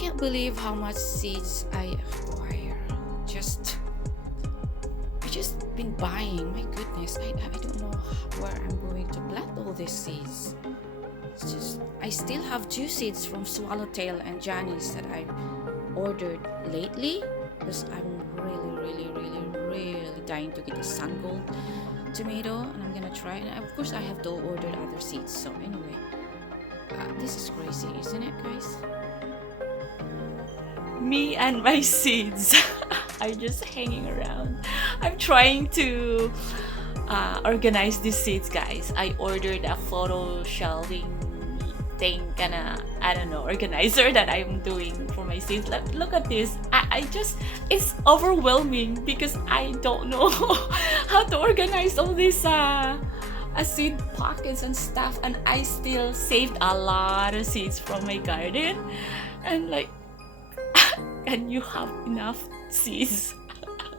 can't believe how much seeds I acquire. I just been buying. My goodness, I don't know where I'm going to plant all these seeds. It's just, I still have 2 seeds from Swallowtail and Johnny's that I ordered lately because I'm really dying to get a sun gold tomato, and I'm gonna try. And of course, I have to order other seeds. So anyway, this is crazy, isn't it, guys? Me and my seeds are just hanging around. I'm trying to organize these seeds, guys. I ordered a photo shelving thing, I don't know, organizer that I'm doing for my seeds. Look at this. I just, it's overwhelming because I don't know how to organize all these seed pockets and stuff, and I still saved a lot of seeds from my garden, and like, can you have enough seeds?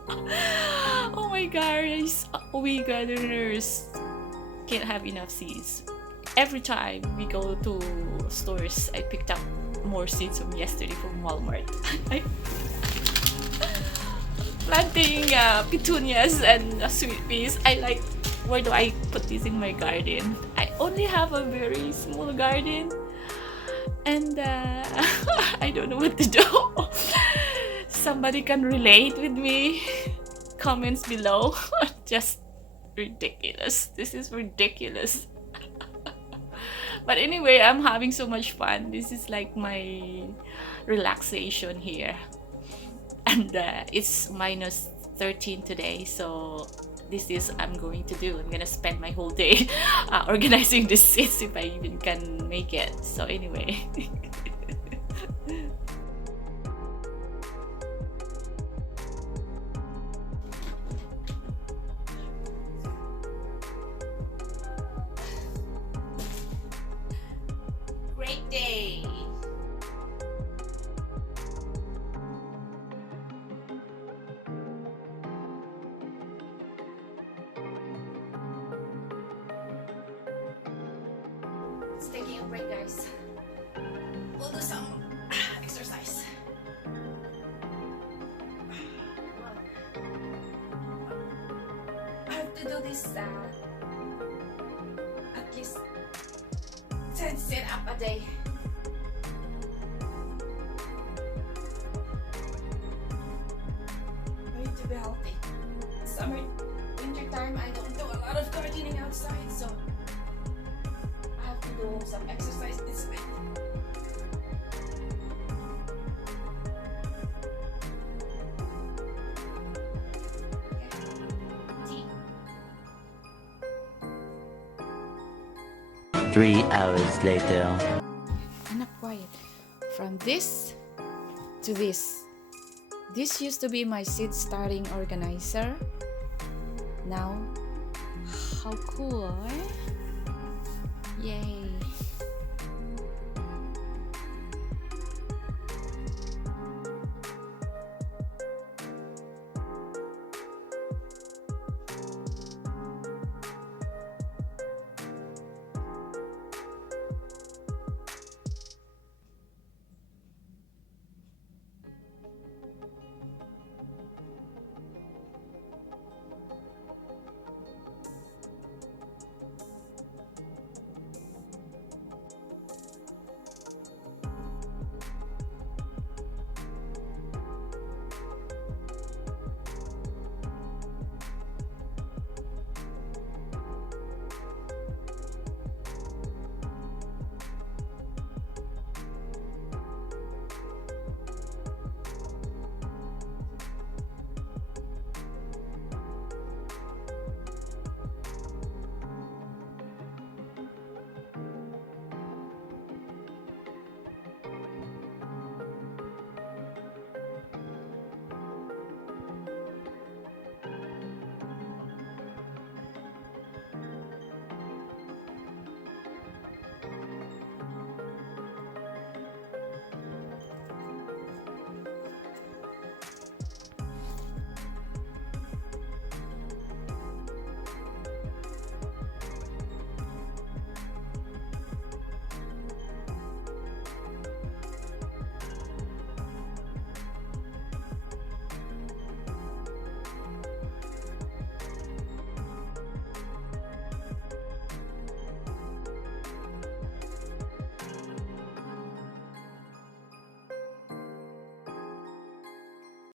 Oh my gosh, we gardeners can't have enough seeds. Every time we go to stores, I picked up more seeds from yesterday from Walmart. Planting petunias and sweet peas. I like, where do I put this in my garden? I only have a very small garden, and I don't know what to do. Somebody can relate with me. Comments below. Just ridiculous. This is ridiculous. But anyway, I'm having so much fun. This is like my relaxation here. And it's minus 13 today, so this is I'm going to do. I'm gonna spend my whole day organizing the seeds if I even can make it. So anyway. Great day. It's taking a break, guys. We'll do some exercise. I have to do this at least 10 sit-up a day. I need to be healthy. Summer, winter time, I don't do a lot of gardening outside, so I have to do some exercise this week. Tea. 3 hours later. And quiet. From this to this. This used to be my seed starting organizer. Now, how cool, eh? Yay.